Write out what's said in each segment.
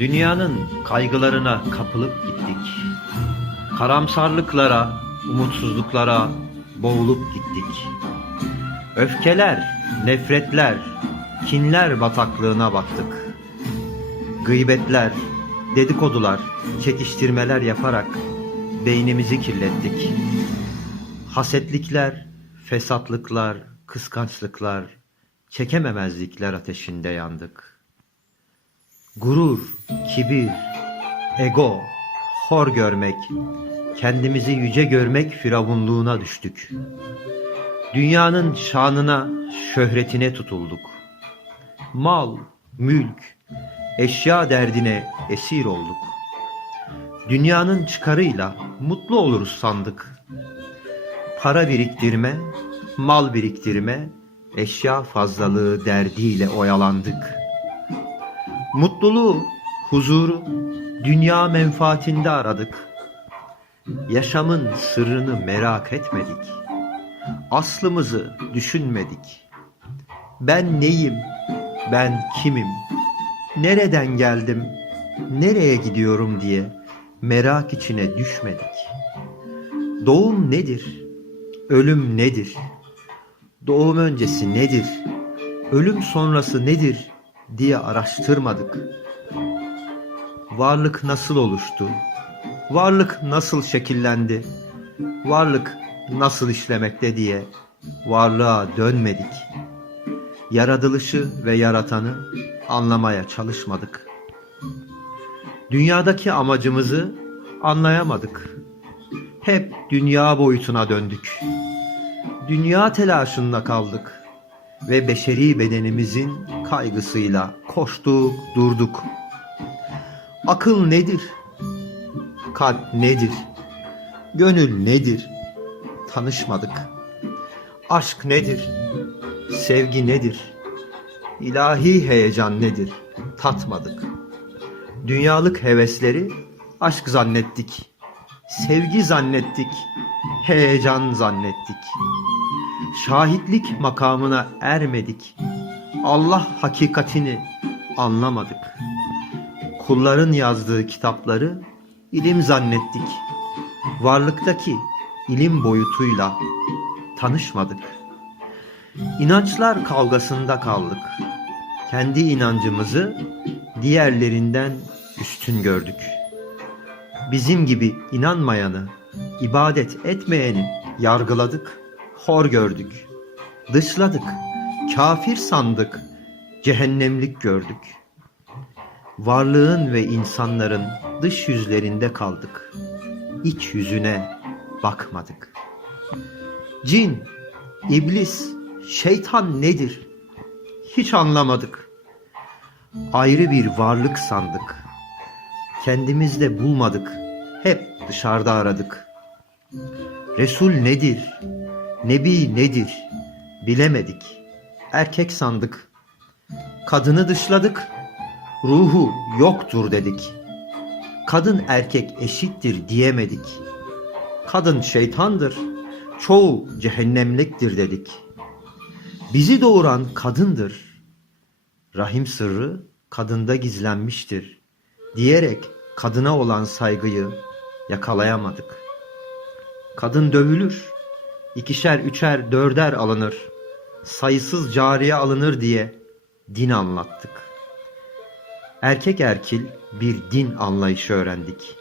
Dünyanın kaygılarına kapılıp gittik. Karamsarlıklara, umutsuzluklara boğulup gittik. Öfkeler, nefretler, kinler bataklığına battık. Gıybetler, dedikodular, çekiştirmeler yaparak beynimizi kirlettik. Hasetlikler, fesatlıklar, kıskançlıklar, çekememezlikler ateşinde yandık. Gurur, kibir, ego, hor görmek, kendimizi yüce görmek firavunluğuna düştük. Dünyanın şanına, şöhretine tutulduk. Mal, mülk, eşya derdine esir olduk. Dünyanın çıkarıyla mutlu oluruz sandık. Para biriktirme, mal biriktirme, eşya fazlalığı derdiyle oyalandık. Mutluluğu, huzuru dünya menfaatinde aradık. Yaşamın sırrını merak etmedik. Aslımızı düşünmedik. Ben neyim? Ben kimim? Nereden geldim? Nereye gidiyorum diye merak içine düşmedik. Doğum nedir? Ölüm nedir? Doğum öncesi nedir? Ölüm sonrası nedir diye araştırmadık. Varlık nasıl oluştu? Varlık nasıl şekillendi? Varlık nasıl işlemekte diye varlığa dönmedik. Yaratılışı ve yaratanı anlamaya çalışmadık. Dünyadaki amacımızı anlayamadık. Hep dünya boyutuna döndük. Dünya telaşında kaldık ve beşeri bedenimizin kaygısıyla koştuk, durduk. Akıl nedir? Kalp nedir? Gönül nedir? Tanışmadık. Aşk nedir? Sevgi nedir? İlahi heyecan nedir? Tatmadık. Dünyalık hevesleri aşk zannettik. Sevgi zannettik. Heyecan zannettik. Şahitlik makamına ermedik. Allah hakikatini anlamadık. Kulların yazdığı kitapları ilim zannettik. Varlıktaki ilim boyutuyla tanışmadık. İnançlar kavgasında kaldık. Kendi inancımızı diğerlerinden üstün gördük. Bizim gibi inanmayanı, ibadet etmeyeni yargıladık, hor gördük. Dışladık, kafir sandık, cehennemlik gördük. Varlığın ve insanların dış yüzlerinde kaldık. İç yüzüne bakmadık. Cin, iblis, şeytan nedir? Hiç anlamadık. Ayrı bir varlık sandık. Kendimizde bulmadık. Hep dışarıda aradık. Resul nedir? Nebi nedir? Bilemedik. Erkek sandık. Kadını dışladık. Ruhu yoktur dedik. Kadın erkek eşittir diyemedik. Kadın şeytandır. Çoğu cehennemliktir dedik. Bizi doğuran kadındır. Rahim sırrı kadında gizlenmiştir diyerek kadına olan saygıyı yakalayamadık. Kadın dövülür, ikişer, üçer, dörder alınır, sayısız cariye alınır diye din anlattık. Erkek erkil bir din anlayışı öğrendik.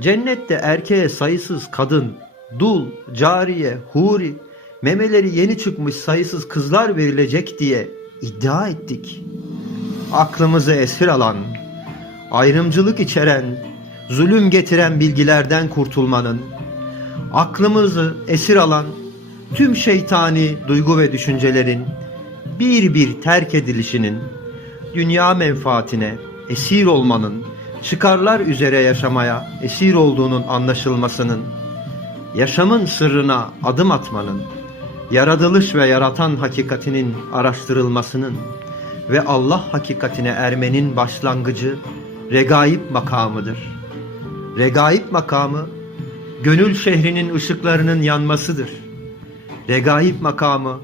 Cennette erkeğe sayısız kadın, dul, cariye, huri, memeleri yeni çıkmış sayısız kızlar verilecek diye iddia ettik. Aklımızı esir alan, ayrımcılık içeren, zulüm getiren bilgilerden kurtulmanın, aklımızı esir alan tüm şeytani duygu ve düşüncelerin bir bir terk edilişinin, dünya menfaatine esir olmanın, çıkarlar üzere yaşamaya esir olduğunun anlaşılmasının, yaşamın sırrına adım atmanın, yaratılış ve yaratan hakikatinin araştırılmasının ve Allah hakikatine ermenin başlangıcı regaib makamıdır. Regaib makamı gönül şehrinin ışıklarının yanmasıdır. Regaib makamı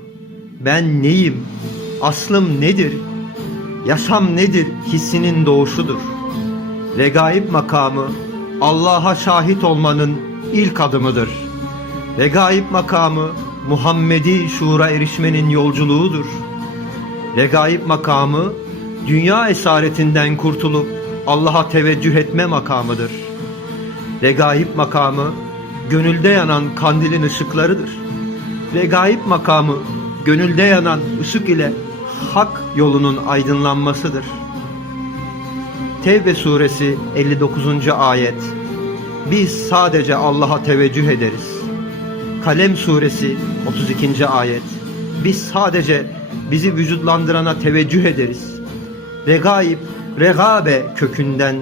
ben neyim, aslım nedir, yaşam nedir hissinin doğuşudur. Regaib makamı Allah'a şahit olmanın ilk adımıdır. Regaib makamı Muhammedi şuura erişmenin yolculuğudur. Regaib makamı dünya esaretinden kurtulup Allah'a teveccüh etme makamıdır. Regaib makamı gönülde yanan kandilin ışıklarıdır. Regaib makamı gönülde yanan ışık ile hak yolunun aydınlanmasıdır. Tevbe suresi 59. ayet Biz sadece Allah'a teveccüh ederiz. Kalem suresi 32. ayet Biz sadece bizi vücutlandırana teveccüh ederiz. Regaib, regabe kökünden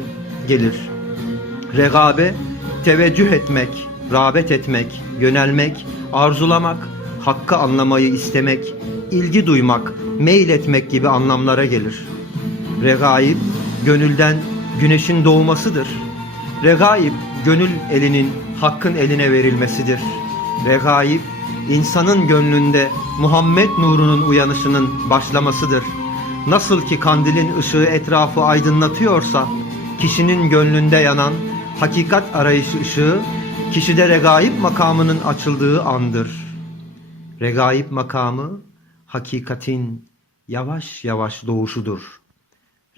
gelir. Regabe, teveccüh etmek, rağbet etmek, yönelmek, arzulamak, hakkı anlamayı istemek, ilgi duymak, meyletmek gibi anlamlara gelir. Regaib, gönülden güneşin doğmasıdır. Regaib, gönül elinin hakkın eline verilmesidir. Regaib, insanın gönlünde Muhammed nurunun uyanışının başlamasıdır. Nasıl ki kandilin ışığı etrafı aydınlatıyorsa, kişinin gönlünde yanan hakikat arayışı ışığı, kişide regaib makamının açıldığı andır. Regaib makamı, hakikatin yavaş yavaş doğuşudur.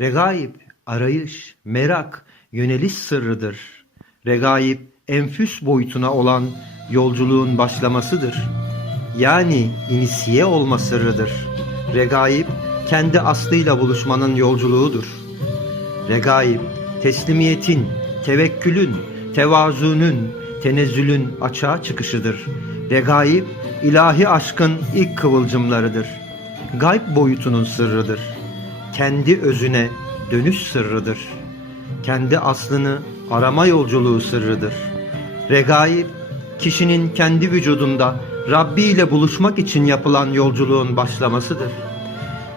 Regaib, arayış, merak, yöneliş sırrıdır. Regaib, enfüs boyutuna olan yolculuğun başlamasıdır. Yani inisiye olma sırrıdır. Regaib, kendi aslıyla buluşmanın yolculuğudur. Regaib, teslimiyetin, tevekkülün, tevazunun, tenezzülün açığa çıkışıdır. Regaib, ilahi aşkın ilk kıvılcımlarıdır. Gayb boyutunun sırrıdır. Kendi özüne dönüş sırrıdır. Kendi aslını arama yolculuğu sırrıdır. Regaib, kişinin kendi vücudunda Rabbi ile buluşmak için yapılan yolculuğun başlamasıdır.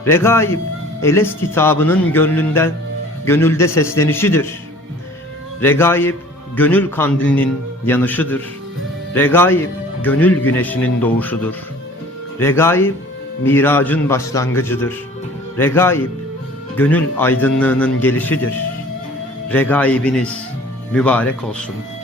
Regaib, Elest hitabının gönlünden, gönülde seslenişidir. Regaib, gönül kandilinin yanışıdır. Regaib, gönül güneşinin doğuşudur. Regaib, miracın başlangıcıdır. Regaib, gönül aydınlığının gelişidir. Regaibiniz mübarek olsun.''